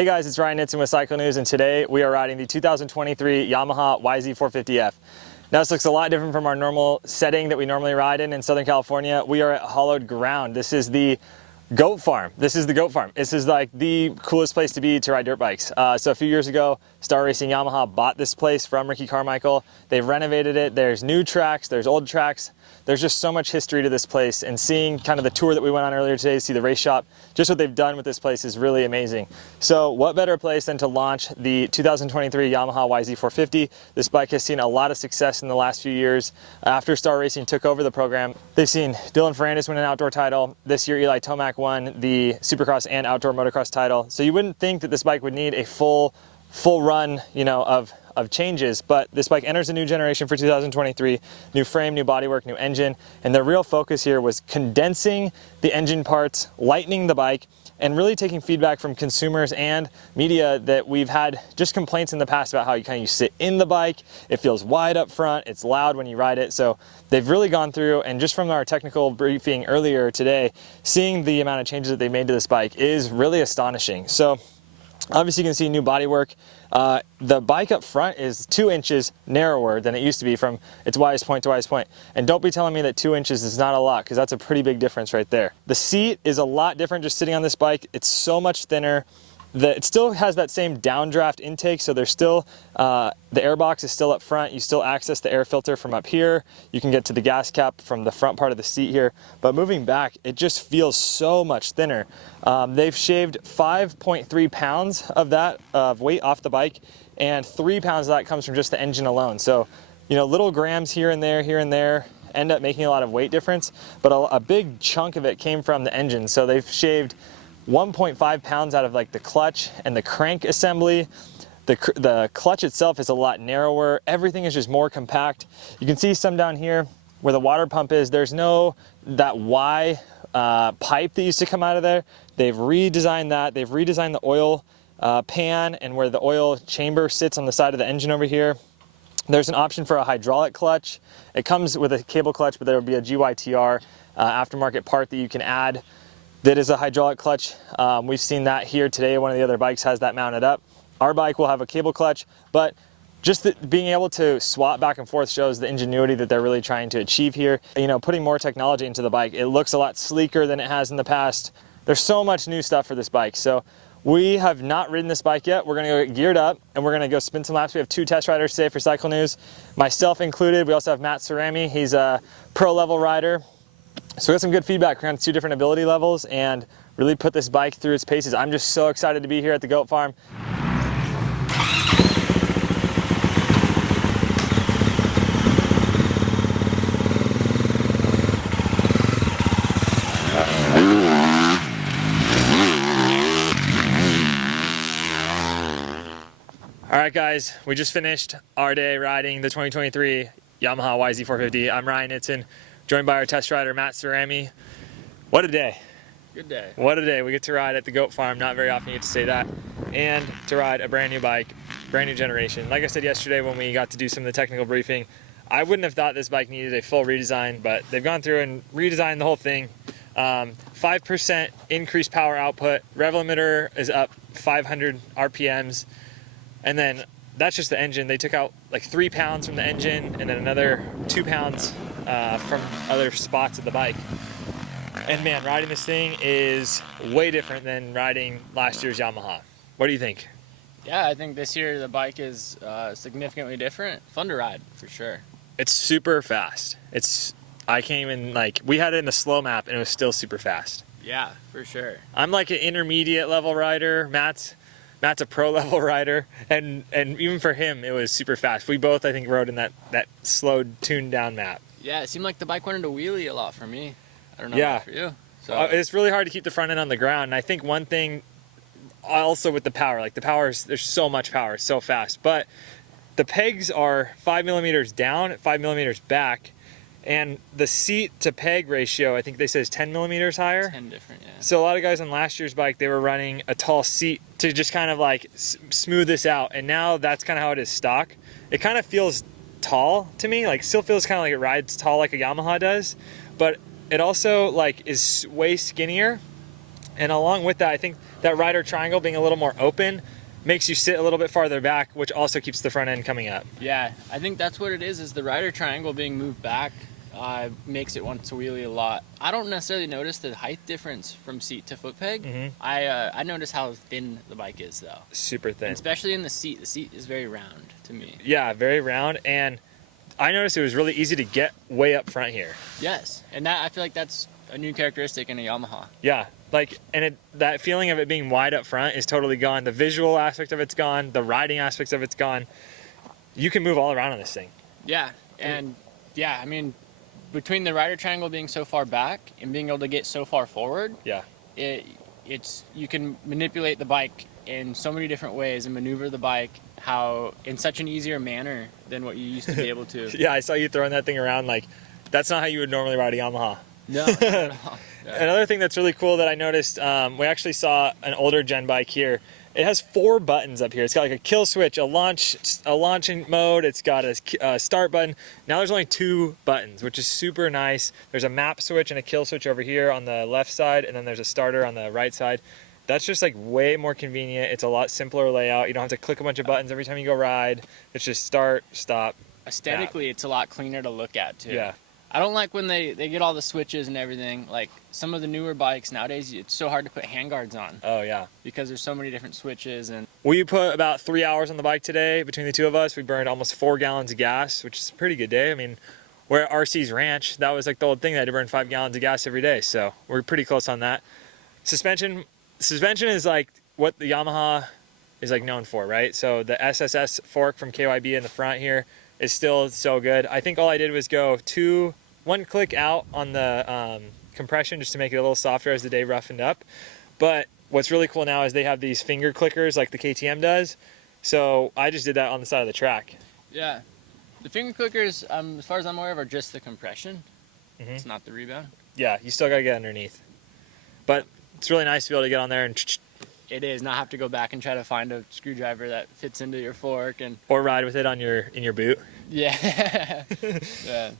Hey guys, it's Ryan Nitzen with Cycle News, and today we are riding the 2023 Yamaha YZ450F. Now this looks a lot different from our normal setting that we normally ride in Southern California. We are at hollowed ground. This is the goat farm. This is like the coolest place to be to ride dirt bikes. So a few years ago, Star Racing Yamaha bought this place from Ricky Carmichael. They've renovated it. There's new tracks, there's old tracks. There's just so much history to this place, and seeing kind of the tour that we went on earlier today, see the race shop, just what they've done with this place is really amazing. So what better place than to launch the 2023 Yamaha YZ450. This bike has seen a lot of success in the last few years. After Star Racing took over the program, they've seen Dylan Ferrandis win an outdoor title. This year Eli Tomac won the Supercross and outdoor motocross title. So you wouldn't think that this bike would need a full run, of changes, but this bike enters a new generation for 2023, new frame, new bodywork, new engine, and the real focus here was condensing the engine parts, lightening the bike, and really taking feedback from consumers and media that we've had just complaints in the past about how you sit in the bike, it feels wide up front, it's loud when you ride it. So they've really gone through, and just from our technical briefing earlier today, seeing the amount of changes that they made to this bike is really astonishing. So obviously you can see new bodywork. The bike up front is 2 inches narrower than it used to be from its widest point to widest point. And don't be telling me that 2 inches is not a lot, because that's a pretty big difference right there. The seat is a lot different just sitting on this bike. It's so much thinner. It still has that same downdraft intake, so there's still, the air box is still up front. You still access the air filter from up here. You can get to the gas cap from the front part of the seat here. But moving back, it just feels so much thinner. They've shaved 5.3 pounds of weight off the bike, and 3 pounds of that comes from just the engine alone. So, little grams here and there end up making a lot of weight difference, but a big chunk of it came from the engine. So they've shaved 1.5 pounds out of like the clutch and the crank assembly. The clutch itself is a lot narrower. Everything is just more compact. You can see some down here where the water pump is. There's no that Y pipe that used to come out of there. They've redesigned that. They've redesigned the oil pan, and where the oil chamber sits on the side of the engine over here. There's an option for a hydraulic clutch. It comes with a cable clutch, but there will be a GYTR aftermarket part that you can add. That is a hydraulic clutch. We've seen that here today. One of the other bikes has that mounted up. Our bike will have a cable clutch, but just being able to swap back and forth shows the ingenuity that they're really trying to achieve here. Putting more technology into the bike. It looks a lot sleeker than it has in the past. There's so much new stuff for this bike. So we have not ridden this bike yet. We're gonna go get geared up and we're gonna go spin some laps. We have 2 test riders today for Cycle News, myself included. We also have Matt Cerami. He's a pro level rider. So we got some good feedback around 2 different ability levels and really put this bike through its paces. I'm just so excited to be here at the goat farm. All right guys, we just finished our day riding the 2023 Yamaha YZ450. I'm Ryan Nitzen, joined by our test rider, Matt Cerami. What a day. Good day. What a day. We get to ride at the goat farm. Not very often you get to say that. And to ride a brand new bike, brand new generation. Like I said yesterday when we got to do some of the technical briefing, I wouldn't have thought this bike needed a full redesign, but they've gone through and redesigned the whole thing. 5% increased power output. Rev limiter is up 500 RPMs. And then that's just the engine. They took out like 3 pounds from the engine and then another 2 pounds from other spots of the bike. And man, riding this thing is way different than riding last year's Yamaha. What do you think? Yeah, I think this year the bike is significantly different. Fun to ride, for sure. It's super fast. I came in, we had it in the slow map and it was still super fast. Yeah, for sure. I'm like an intermediate level rider. Matt's a pro level rider, and even for him it was super fast. We both, I think, rode in that slowed, tuned down map. Yeah, it seemed like the bike wanted to wheelie a lot for me. I don't know about for you. So it's really hard to keep the front end on the ground, and I think one thing also with the power, there's so much power, it's so fast, but the pegs are 5 millimeters down, 5 millimeters back, and the seat to peg ratio, I think they say is 10 millimeters higher. 10 different, yeah. So a lot of guys on last year's bike, they were running a tall seat to just kind of smooth this out, and now that's kind of how it is stock. It kind of feels tall to me, still feels kind of like it rides tall like a Yamaha does, but it also is way skinnier. And along with that, I think that rider triangle being a little more open makes you sit a little bit farther back, which also keeps the front end coming up. Yeah, I think that's what it is the rider triangle being moved back makes it want to wheelie a lot. I don't necessarily notice the height difference from seat to foot peg. I notice how thin the bike is though. Super thin. And especially in the seat. The seat is very round to me. Yeah, very round. And I noticed it was really easy to get way up front here. Yes, and I feel like that's a new characteristic in a Yamaha. Yeah, that feeling of it being wide up front is totally gone. The visual aspect of it's gone. The riding aspects of it's gone. You can move all around on this thing. Yeah, and yeah, I mean, between the rider triangle being so far back and being able to get so far forward, yeah, it's you can manipulate the bike in so many different ways and maneuver the bike in such an easier manner than what you used to be able to. Yeah, I saw you throwing that thing around like that's not how you would normally ride a Yamaha. No, not at all. Yeah. Another thing that's really cool that I noticed, we actually saw an older gen bike here. It has 4 buttons up here. It's got like a kill switch, a launching mode. It's got a start button. Now there's only 2 buttons, which is super nice. There's a map switch and a kill switch over here on the left side, and then there's a starter on the right side. That's just like way more convenient. It's a lot simpler layout. You don't have to click a bunch of buttons every time you go ride. It's just start, stop. Aesthetically, it's a lot cleaner to look at too. Yeah. I don't like when they get all the switches and everything. Like some of the newer bikes nowadays, it's so hard to put handguards on. Oh yeah. Because there's so many different switches. And we put about 3 hours on the bike today between the two of us. We burned almost 4 gallons of gas, which is a pretty good day. I mean, we're at RC's ranch. That was like the old thing. They had to burn 5 gallons of gas every day. So we're pretty close on that. Suspension is like what the Yamaha is like known for, right? So the SSS fork from KYB in the front here is still so good. I think all I did was go 1 click out on the compression just to make it a little softer as the day roughened up. But what's really cool now is they have these finger clickers like the KTM does. So I just did that on the side of the track. Yeah. The finger clickers, as far as I'm aware of, are just the compression. It's not the rebound. Yeah, you still got to get underneath. But it's really nice to be able to get on there and... It is, not have to go back and try to find a screwdriver that fits into your fork. Or ride with it on in your boot. Yeah. Yeah.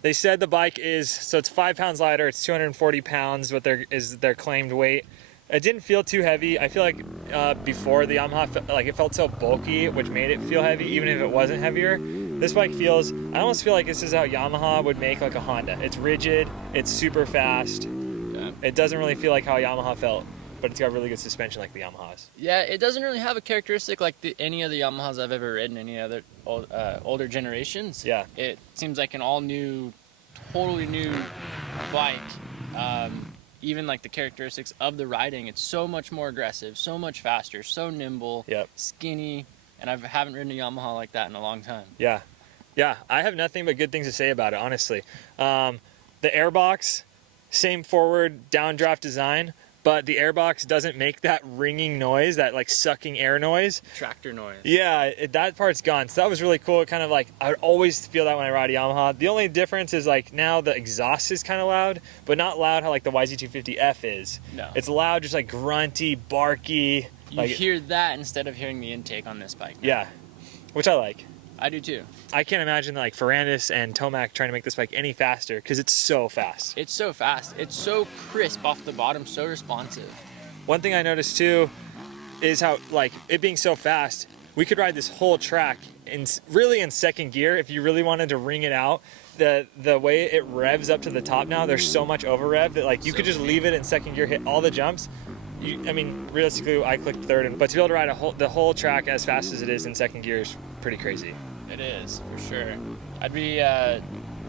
They said the bike so it's 5 pounds lighter, it's 240 pounds, what is their claimed weight. It didn't feel too heavy. I feel like before the Yamaha, it felt so bulky, which made it feel heavy, even if it wasn't heavier. This bike I almost feel like this is how Yamaha would make like a Honda. It's rigid, it's super fast. Yeah. It doesn't really feel like how Yamaha felt, but it's got really good suspension like the Yamahas. Yeah, it doesn't really have a characteristic like any of the Yamahas I've ever ridden, any other older generations. Yeah. It seems like an totally new bike. Even like the characteristics of the riding, it's so much more aggressive, so much faster, so nimble, skinny, and I haven't ridden a Yamaha like that in a long time. Yeah. Yeah, I have nothing but good things to say about it, honestly. The airbox, same forward downdraft design, but the airbox doesn't make that ringing noise, that like sucking air noise. Tractor noise. Yeah, that part's gone. So that was really cool. It kind of like, I would always feel that when I ride a Yamaha. The only difference is like now the exhaust is kind of loud, but not loud how like the YZ450F is. No. It's loud, just like grunty, barky. You hear that instead of hearing the intake on this bike. Yeah, which I like. I do too. I can't imagine like Ferrandis and Tomac trying to make this bike any faster because it's so fast. It's so fast. It's so crisp off the bottom, so responsive. One thing I noticed too is how like it being so fast, we could ride this whole track really in second gear if you really wanted to ring it out. The way it revs up to the top now, there's so much over rev that like you could just leave it in second gear, hit all the jumps. I mean, realistically, I clicked third, but to be able to ride the whole track as fast as it is in second gear is pretty crazy. It is, for sure. I'd be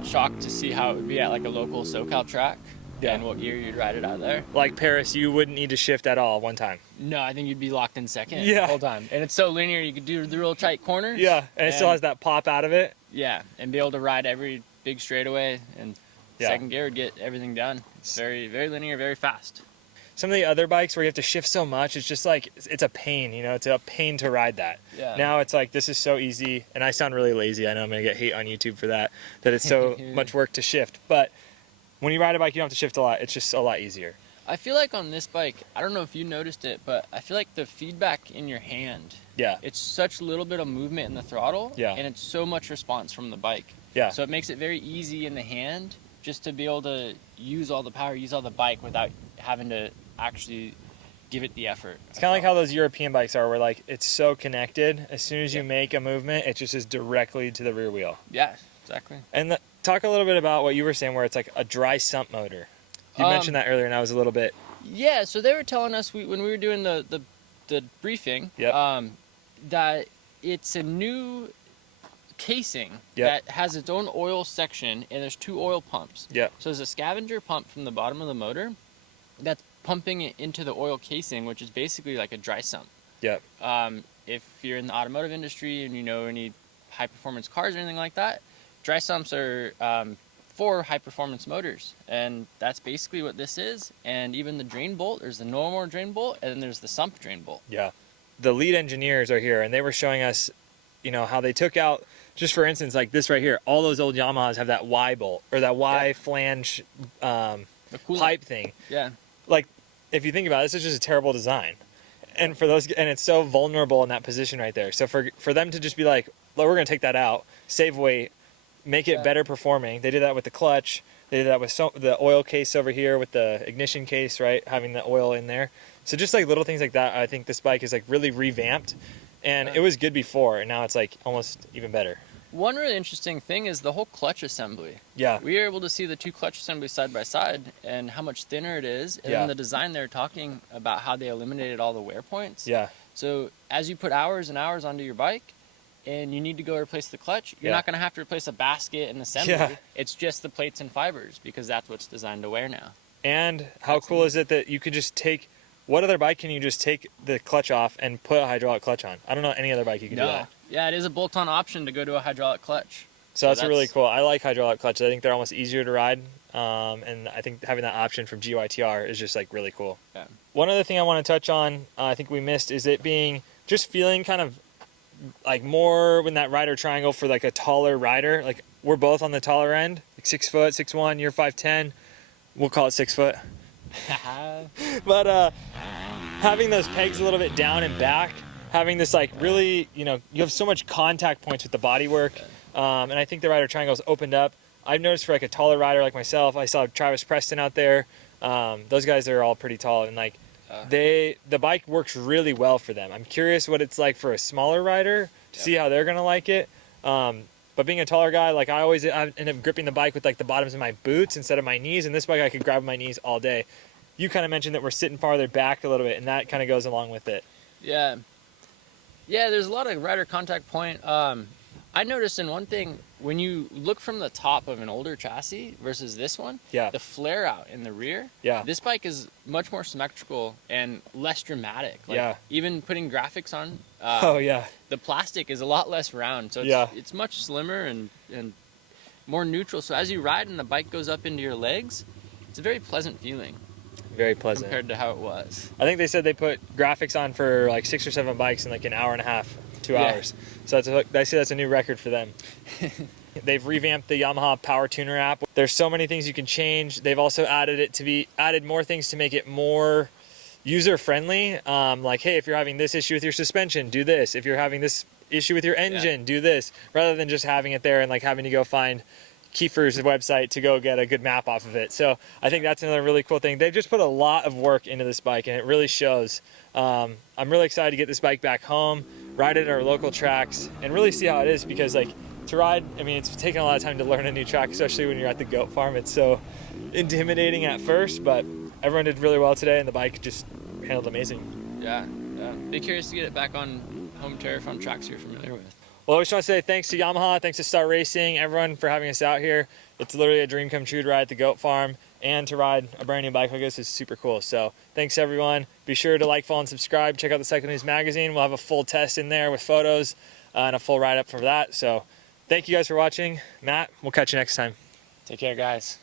shocked to see how it would be at like a local SoCal track and what gear you'd ride it out there. Like Paris, you wouldn't need to shift at all one time. No, I think you'd be locked in second the whole time. And it's so linear, you could do the real tight corners. Yeah, and it still has that pop out of it. Yeah, and be able to ride every big straightaway, and second gear would get everything done. It's very, very linear, very fast. Some of the other bikes where you have to shift so much, it's just like, it's a pain, it's a pain to ride that. Yeah. Now it's like, this is so easy, and I sound really lazy. I know I'm going to get hate on YouTube for that it's so much work to shift. But when you ride a bike, you don't have to shift a lot. It's just a lot easier. I feel like on this bike, I don't know if you noticed it, but I feel like the feedback in your hand, it's such little bit of movement in the throttle, and it's so much response from the bike. Yeah. So it makes it very easy in the hand just to be able to use all the power, use all the bike without having to actually give it the effort. It's kind of like how those European bikes are, where like it's so connected. As soon as you make a movement, it just is directly to the rear wheel. Yeah, exactly. And talk a little bit about what you were saying, where it's like a dry sump motor. You mentioned that earlier, and I was a little bit. Yeah, so they were telling us when we were doing the briefing, that it's a new casing that has its own oil section, and there's 2 oil pumps. Yeah. So there's a scavenger pump from the bottom of the motor that's pumping it into the oil casing, which is basically like a dry sump. Yeah. If you're in the automotive industry and you know any high performance cars or anything like that, dry sumps are for high performance motors, and that's basically what this is. And even the drain bolt, there's the normal drain bolt, and then there's the sump drain bolt. Yeah. The lead engineers are here, and they were showing us, how they took out, just for instance, like this right here, all those old Yamahas have that Y bolt, or that Y flange pipe thing. Yeah. Like, if you think about it, this is just a terrible design. And for those, and it's so vulnerable in that position right there. So for them to just be like, well, we're going to take that out, save weight, make it better performing. They did that with the clutch. They did that with the oil case over here with the ignition case, right? Having the oil in there. So just like little things like that, I think this bike is like really revamped, and it was good before, and now it's like almost even better. One really interesting thing is the whole clutch assembly. Yeah. We were able to see the 2 clutch assemblies side by side and how much thinner it is. And then the design, they're talking about how they eliminated all the wear points. Yeah. So as you put hours and hours onto your bike and you need to go replace the clutch, you're not going to have to replace a basket and assembly. Yeah. It's just the plates and fibers, because that's what's designed to wear now. And how cool is it that you could just take, what other bike can you just take the clutch off and put a hydraulic clutch on? I don't know any other bike you can do that. Yeah, it is a bolt-on option to go to a hydraulic clutch. So that's really cool. I like hydraulic clutches. I think they're almost easier to ride. And I think having that option from GYTR is just like really cool. Yeah. One other thing I want to touch on, I think we missed, is it being just feeling kind of like more in that rider triangle for like a taller rider. Like we're both on the taller end, like 6 foot, 6'1", you're 5'10". We'll call it 6 foot. But having those pegs a little bit down and back, having this like really, you have so much contact points with the bodywork. And I think the rider triangle's opened up. I've noticed for like a taller rider like myself, I saw Travis Preston out there. Those guys are all pretty tall, and like the bike works really well for them. I'm curious what it's like for a smaller rider to see how they're gonna like it. But being a taller guy, like I end up gripping the bike with like the bottoms of my boots instead of my knees, and this bike I could grab my knees all day. You kind of mentioned that we're sitting farther back a little bit, and that kind of goes along with it. Yeah. Yeah, there's a lot of rider contact point. I noticed in one thing, when you look from the top of an older chassis versus this one, the flare out in the rear, this bike is much more symmetrical and less dramatic. Like, even putting graphics on, the plastic is a lot less round, so it's much slimmer and more neutral. So as you ride and the bike goes up into your legs, it's a very pleasant feeling. Very pleasant. Compared to how it was. I think they said they put graphics on for like 6 or 7 bikes in like an hour and a half, 2 hours. So I see that's a new record for them. They've revamped the Yamaha Power Tuner app. There's so many things you can change. They've also added more things to make it more user friendly. Like, hey, if you're having this issue with your suspension, do this. If you're having this issue with your engine, do this. Rather than just having it there and like having to go find Kiefer's website to go get a good map off of it. So I think that's another really cool thing. They've just put a lot of work into this bike, and it really shows. I'm really excited to get this bike back home, ride it at our local tracks, and really see how it is, because like to ride, I mean, it's taken a lot of time to learn a new track, especially when you're at the goat farm. It's so intimidating at first, but everyone did really well today, and the bike just handled amazing. Yeah. Be curious to get it back on home turf on tracks you're familiar with. Well, I just want to say thanks to Yamaha, thanks to Star Racing, everyone for having us out here. It's literally a dream come true to ride at the goat farm, and to ride a brand new bike like this is super cool. So thanks everyone. Be sure to like, follow, and subscribe. Check out the Cycle News magazine. We'll have a full test in there with photos and a full write-up for that. So thank you guys for watching. Matt, we'll catch you next time. Take care, guys.